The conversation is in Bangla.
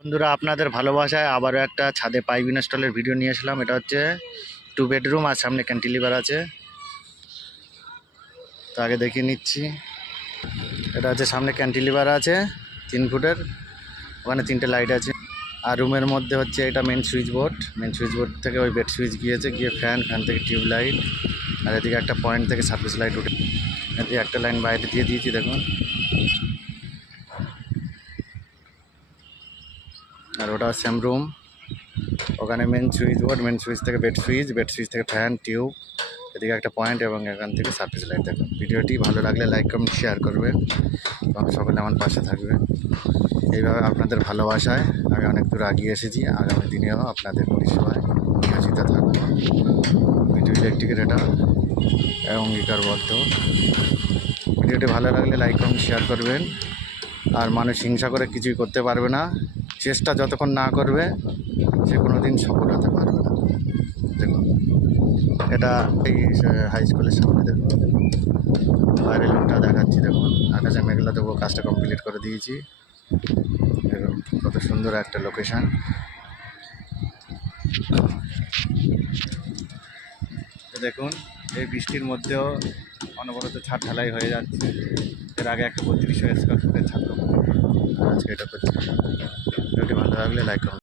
বন্ধুরা, আপনাদের ভালোবাসায় আবারও একটা ছাদে পাইপ ইনস্টলের ভিডিও নিয়ে আসলাম। এটা হচ্ছে 2 বেডরুম আর সামনে ক্যান্টিলিভার আছে। তো আগে দেখিয়ে নিচ্ছি। এটা হচ্ছে সামনে ক্যান্টিলিভার আছে 3 ফুটের, ওখানে 3টে লাইট আছে। আর রুমের মধ্যে হচ্ছে এটা মেন সুইচ বোর্ড থেকে ওই বেড সুইচ গিয়েছে, গিয়ে ফ্যান থেকে টিউব লাইট, আর এদিকে একটা পয়েন্ট থেকে সার্ভিস লাইট উঠে। এদিকে একটা লাইন বাইরে দিয়ে দিয়েছি দেখুন। আর ওটা সেম রুম, ওখানে মেন সুইচ থেকে বেড সুইচ থেকে ফ্যান টিউব, এদিকে একটা পয়েন্ট এবং এখান থেকে সার্ভিস লাইট। দেখুন, ভিডিওটি ভালো লাগলে লাইক কমেন্ট শেয়ার করবেন এবং সকলে আমার পাশে থাকবে। এইভাবে আপনাদের ভালোবাসায় আমি অনেক দূর এগিয়ে এসেছি। আগামী দিনেও আপনাদের পরিষেবায় নিয়োজিত থাকবো। ভিডিও ইলেকট্রিকের এটা অঙ্গীকারবদ্ধ। ভিডিওটি ভালো লাগলে লাইক কমেন্ট শেয়ার করবেন। আর মানুষ হিংসা করে কিছুই করতে পারবে না, চেষ্টা যতক্ষণ না করবে সে কোনো দিন সফল হতে পারবে না। দেখুন, এটা এই হাই স্কুলের সামনে দেখুন, বাইরের লোকটা দেখাচ্ছি। দেখুন, আকাশে মেঘলা দেবো, কাজটা কমপ্লিট করে দিয়েছি। দেখুন কত সুন্দর একটা লোকেশান। দেখুন, এই বৃষ্টির মধ্যেও অনবরত ছাদ ঢালাই হয়ে যাচ্ছে। এর আগে একটা 3200 স্কোয়ার ফুটের ছাদ, আজকে এটা করছি। ভিডিওটি ভালো লাগলে লাইক করুন।